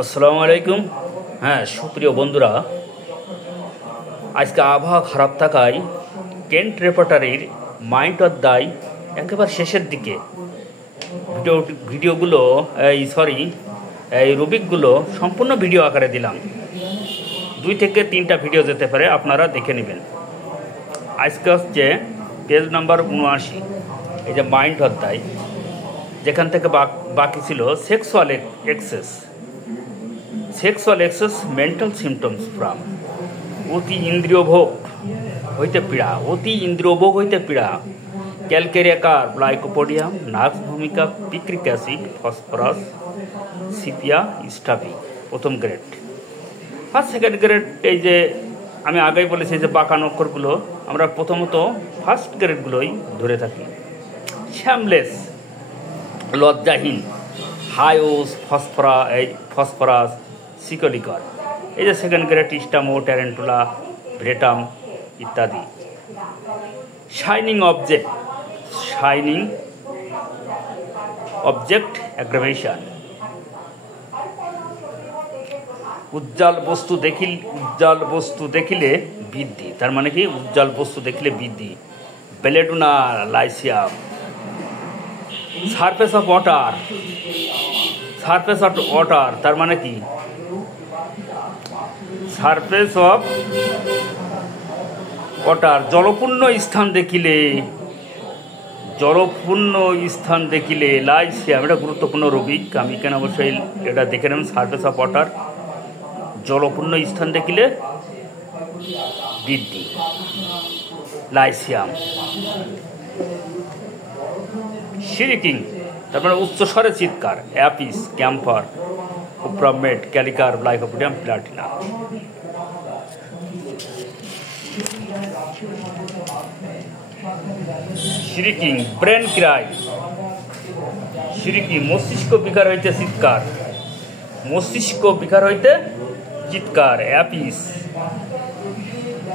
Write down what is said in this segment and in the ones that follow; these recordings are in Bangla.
আসসালামু আলাইকুম। হ্যাঁ, সুপ্রিয় বন্ধুরা, আজকে আবহাওয়া খারাপ থাকায় কেন্ট রেপার্টারির মাইন্ড অধ্যায় একেবারে শেষের দিকে ভিডিওগুলো এই রুবিকগুলো সম্পূর্ণ ভিডিও আকারে দিলাম। 2 থেকে 3টা ভিডিও যেতে পারে, আপনারা দেখে নেবেন। আজকে হচ্ছে পেজ নাম্বার 79, এই যে মাইন্ড অধ্যায়, যেখান থেকে বাকি ছিল sexual excess mental symptoms from অতি ইন্দ্রিয়ভোগ হইতে পীড়া ক্যালকেরিয়াকার লাইকোপোডিয়াম নার্ভ ভূমিকা পিক্রিক অ্যাসিড ফসফরাস সিপিয়া স্টাবি প্রথম গ্রেড। ফার্স্ট সেকেন্ড গ্রেড, এই যে আমি আগেই বলেছি যে বাঁকান অক্ষরগুলো আমরা প্রথমত ফার্স্ট গ্রেডগুলোই ধরে থাকি। শ্যামলেস লজ্জাহীন হায়োস ফসফরাস সিকলিকর, এই যে সেকেন্ড গ্রেড স্টামো ট্যারেন্টুলা ভ্রেটাম ইত্যাদি। শাইনিং অবজেক্ট অ্যাগ্রাভেশন, উজ্জ্বল বস্তু দেখিলে বৃদ্ধি, তার মানে কি উজ্জ্বল বস্তু দেখিলে বৃদ্ধি। বেলেডুনা লাইসিয়াম। সারফেস অফ ওয়াটার, তার মানে কি সারফেস অফ ওয়াটার, জলপূর্ণ স্থান দেখিলে লাইসিয়াম। এটা গুরুত্বপূর্ণ রবিক, আমি কেন অবশ্যই এটা দেখে নেবেন। সারফেস অফ ওয়াটার, জলপূর্ণ স্থান দেখিলে বৃদ্ধি, লাইসিয়াম। শিরিকিং, তার মানে উচ্চস্বরে চিৎকার। অ্যাপিস, ক্যাম্পার, কুপ্রামেট, ক্যালিকার, lycopodium platina. Shrieking, brain cry. শিরিকি, মস্তিষ্ক বিকার হইতে চিৎকার। Apis.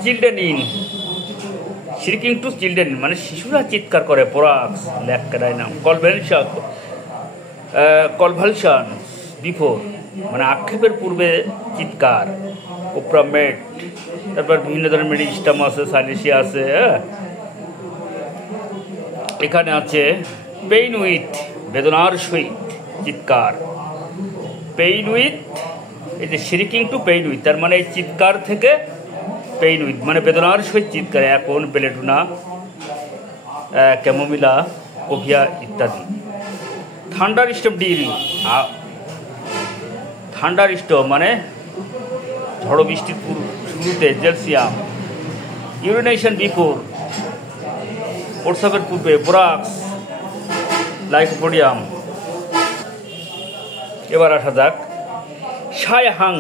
Children in, shrieking to children, মানে শিশুরা চিৎকার করে। পোরাক্স, ল্যাক্রাইনাম। কলভালশন বিফোর, মানে আক্ষেপের পূর্বে চিৎকার। কোপ্রামেট। তারপর বিভিন্ন ধরনের মেডিস্টাম আছে, সাইলেশিয়া আছে। এখানে আছে পেইন উইথ, বেদনার সহিত চিৎকার। পেইন উইথ, এই যে শিরিকিং টু পেইন উইথ, তার মানে এই চিৎকার থেকে পেইন উইথ মানে বেদনার সহিত চিৎকার। এখন বেলেডুনা, ক্যামোমিলা, ওভিয়া ইত্যাদি। থান্ডারস্টর্ম মানে ঝড় বৃষ্টির শুরুতে। জেলসিয়াম। ইউরিনেশন বিফোর, প্রস্রাবের পূর্বে। Borax, lycopodium. এবার আসা যাক সায়হাং,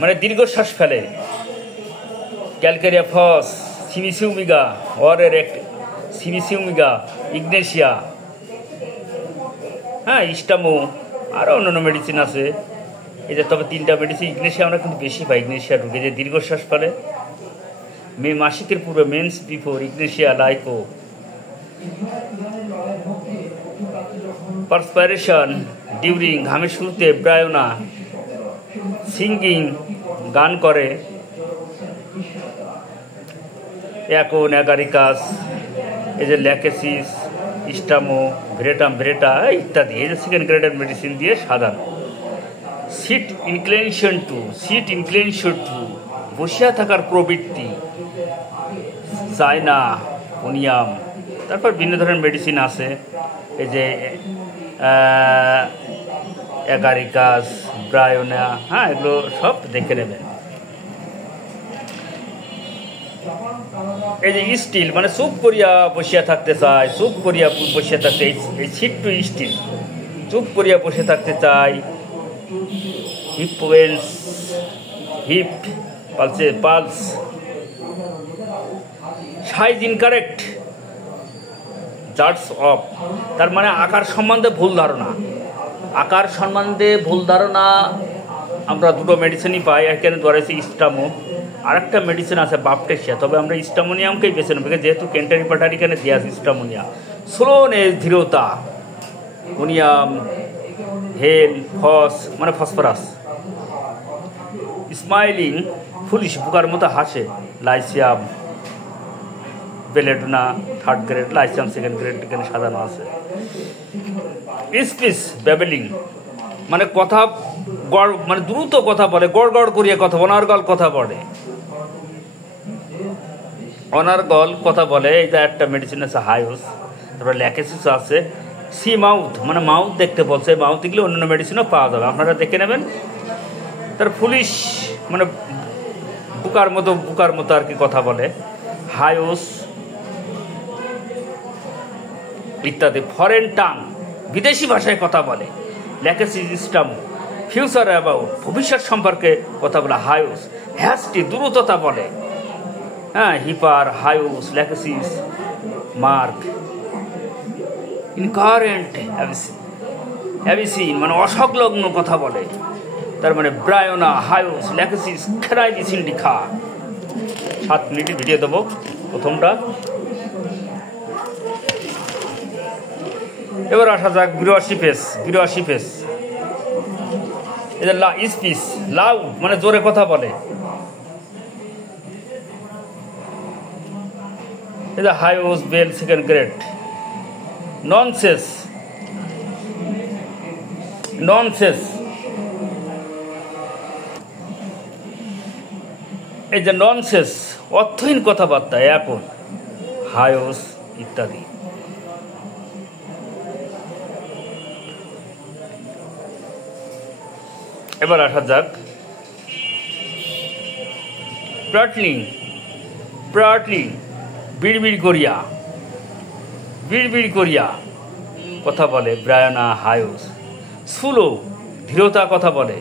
মানে দীর্ঘশ্বাস ফেলে। Calcarea phos, cimicifuga, cimicifuga, ignatia. হ্যাঁ, স্টামো, আরও অন্যান্য মেডিসিন আছে। এই যে তবে 3টা মেডিসিন। ইগনেশিয়া আমরা কিন্তু বেশি পাই। ইগনেশিয়া ঢুকে যে দীর্ঘশ্বাস ফেলে। মাসিকের পূর্বে, মেন্স বিফোর। ইগনেশিয়া, লাইকো। পারসপাইরেশন ডিউরিং, ঘামের শুরুতে। ব্রায়োনা। সিঙ্গিং, গান করে। অ্যাগারিকাস, এই যে ল্যাকেসিস, স্টামো, ভ্রেটা ইত্যাদি। এই যে সেকেন্ড গ্রেডের মেডিসিন দিয়ে সাধারণ। সিট ইনক্লিনেশন টু, বসিয়া থাকার প্রবৃত্তি। চায়না, ওনিয়াম। তারপর বিভিন্ন ধরনের মেডিসিন আছে, এই যে অ্যাগারিকাস, ব্রায়োনা। হ্যাঁ, এগুলো সব দেখে নেবেন। এই যে স্টিল, মানে চুপ করিয়া বসিয়া থাকতে চায়। এই সিট টু স্টিল, চুপ করিয়া বসে থাকতে চাই। Hip pulse. সাইজ ইনকারেক্ট, জার্টস অফ, তার মানে আকার সম্বন্ধে ভুল ধারণা। আমরা 2টো মেডিসিনই পাই। এখানে ধরেছি স্টামো, আরেকটা মেডিসিন আছে বাপটেসিয়া। তবে আমরা স্টামোনিয়ামকেই বেছে নেব, যেহেতু কেন্ট রেপার্টারি এখানে দেওয়া আছে স্টামোনিয়া। স্লোনেস, ধীরতা। ওনিয়াম, হেল, ফস মানে ফসফরাস। স্মাইলিং ফুলিশ বুকার মতো হাসে, Lyceum belladonna third grade, Lyceum second grade এখানে সাজানো আছে। স্পিচ ব্যাবেলিং মানে কথা গড়, মানে দ্রুত কথা বলে, গড় গড় করিয়া কথা, অনার্গল কথা বলে, অনার্গল কথা বলে। এইটা একটা মেডিসিন আছে হাইওস। তারপরে ল্যাকেসিস আছে। সি মাউথ মানে মাউথ দেখতে বলছে, মাউথ গেলে অন্যান্য মেডিসিনও পাওয়া যাবে, আপনারা দেখে নেবেন। তার ফুলিশ মানে বুকার মতো আর কি কথা বলে, হাইওস ইত্যাদি। ফরেন টাং বিদেশি ভাষায় কথা বলে, ল্যাকেসিস্টাম ফিউচার অ্যাবাউট ভবিষ্যৎ সম্পর্কে কথা বলে, হাইওস। হ্যাস্টি দ্রুততা বলে, হ্যাঁ, হিপার হাইওস ল্যাকেসিস মার্ক। ইনকারেন্ট অ্যাবিসিন মানে অসংলগ্ন কথা বলে, তার মানে ব্রায়োনা হাইওস ল্যাকেসিস খেরাইলিস ইন্ডিকা। 7 মিনিটের ভিডিও দেবো প্রথমটা। এবার আসা যাক 82 পেজ। এটা স্পিচ লাউড মানে জোরে কথা বলে, এটা হাইওস বেল সেকেন্ড গ্রেড। ননসেন্স এই যে ননসেন্স অর্থহীন কথাবার্তা, অ্যাপল হাইওস ইত্যাদি। এবার আসা যাক প্রাটলিং বিড়বিড় করিয়া কথা বলে, ব্রায়োনা হাইওস। সুলো ধীরতা কথা বলে,